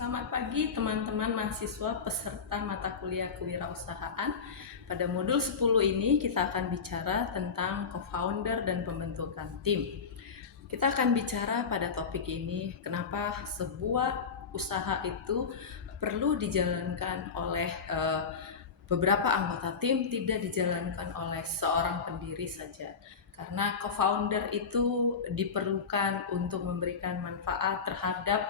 Selamat pagi teman-teman mahasiswa peserta mata kuliah kewirausahaan. Pada modul 10 ini kita akan bicara tentang co-founder dan pembentukan tim. Kita akan bicara pada topik ini kenapa sebuah usaha itu perlu dijalankan oleh beberapa anggota tim, tidak dijalankan oleh seorang pendiri saja. Karena co-founder itu diperlukan untuk memberikan manfaat terhadap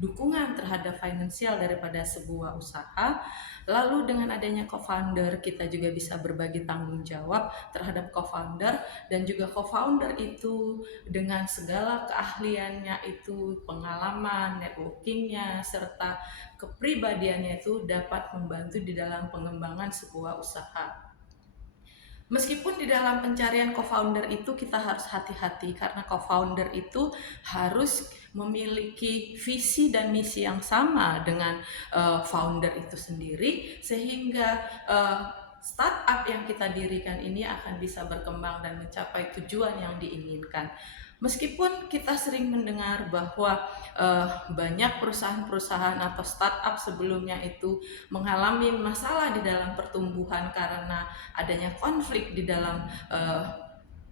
dukungan terhadap finansial daripada sebuah usaha. Lalu dengan adanya co-founder, kita juga bisa berbagi tanggung jawab terhadap co-founder, dan juga co-founder itu dengan segala keahliannya itu, pengalaman, networkingnya, serta kepribadiannya itu dapat membantu di dalam pengembangan sebuah usaha. Meskipun di dalam pencarian co-founder itu kita harus hati-hati karena co-founder itu harus memiliki visi dan misi yang sama dengan founder itu sendiri, sehingga startup yang kita dirikan ini akan bisa berkembang dan mencapai tujuan yang diinginkan. Meskipun kita sering mendengar bahwa banyak perusahaan-perusahaan atau startup sebelumnya itu mengalami masalah di dalam pertumbuhan karena adanya konflik di dalam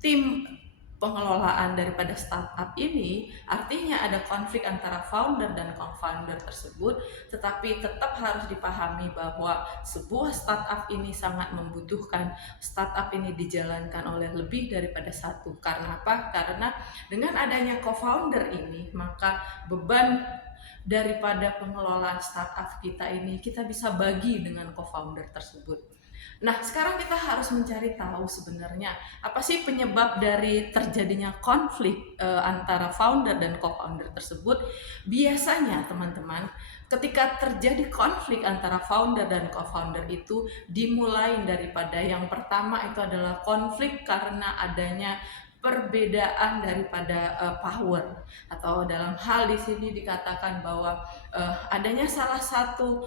tim pengelolaan daripada startup ini, artinya ada konflik antara founder dan co-founder tersebut, tetapi tetap harus dipahami bahwa sebuah startup ini sangat membutuhkan startup ini dijalankan oleh lebih daripada satu. Karena apa? Karena dengan adanya co-founder ini, maka beban daripada pengelolaan startup kita ini kita bisa bagi dengan co-founder tersebut. Nah, sekarang kita harus mencari tahu sebenarnya apa sih penyebab dari terjadinya konflik antara founder dan co-founder tersebut. Biasanya teman-teman, ketika terjadi konflik antara founder dan co-founder itu dimulai daripada yang pertama itu adalah konflik karena adanya perbedaan daripada power, atau dalam hal di sini dikatakan bahwa adanya salah satu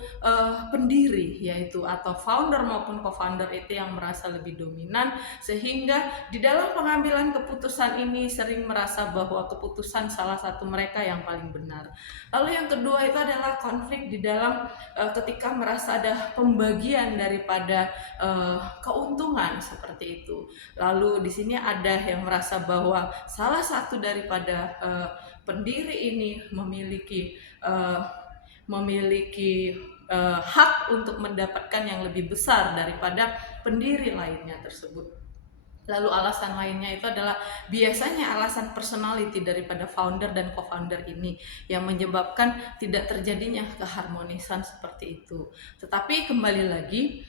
pendiri, yaitu atau founder maupun co-founder itu yang merasa lebih dominan, sehingga di dalam pengambilan keputusan ini sering merasa bahwa keputusan salah satu mereka yang paling benar. Lalu yang kedua itu adalah konflik di dalam ketika merasa ada pembagian daripada keuntungan seperti itu. Lalu di sini ada yang merasa bahwa salah satu daripada pendiri ini memiliki hak untuk mendapatkan yang lebih besar daripada pendiri lainnya tersebut. Lalu alasan lainnya itu adalah biasanya alasan personality daripada founder dan co-founder ini yang menyebabkan tidak terjadinya keharmonisan seperti itu. Tetapi kembali lagi,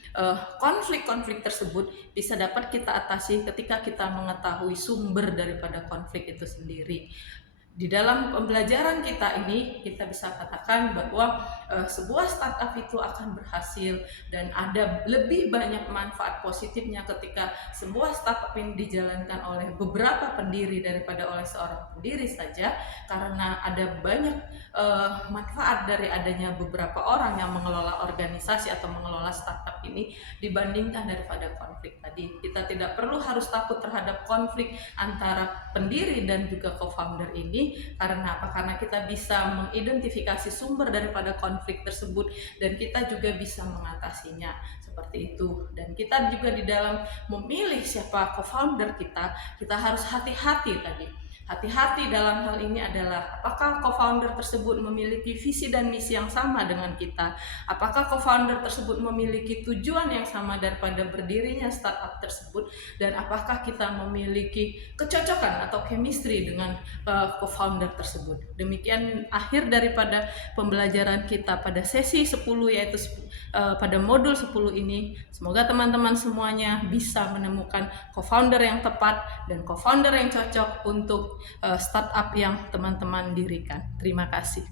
konflik-konflik tersebut bisa dapat kita atasi ketika kita mengetahui sumber daripada konflik itu sendiri. Di dalam pembelajaran kita ini, kita bisa katakan bahwa sebuah startup itu akan berhasil dan ada lebih banyak manfaat positifnya ketika sebuah startup ini dijalankan oleh beberapa pendiri daripada oleh seorang pendiri saja, karena ada banyak manfaat dari adanya beberapa orang yang mengelola organisasi atau mengelola startup ini dibandingkan daripada konflik tadi. Kita tidak perlu harus takut terhadap konflik antara pendiri dan juga co-founder ini. Karena apa? Karena kita bisa mengidentifikasi sumber daripada konflik tersebut dan kita juga bisa mengatasinya seperti itu. Dan kita juga di dalam memilih siapa co-founder kita harus hati-hati tadi. Hati-hati dalam hal ini adalah apakah co-founder tersebut memiliki visi dan misi yang sama dengan kita, apakah co-founder tersebut memiliki tujuan yang sama daripada berdirinya startup tersebut, dan apakah kita memiliki kecocokan atau chemistry dengan co-founder tersebut. Demikian akhir daripada pembelajaran kita pada sesi 10, yaitu pada modul 10 ini. Semoga teman-teman semuanya bisa menemukan co-founder yang tepat dan co-founder yang cocok untuk startup yang teman-teman dirikan. Terima kasih.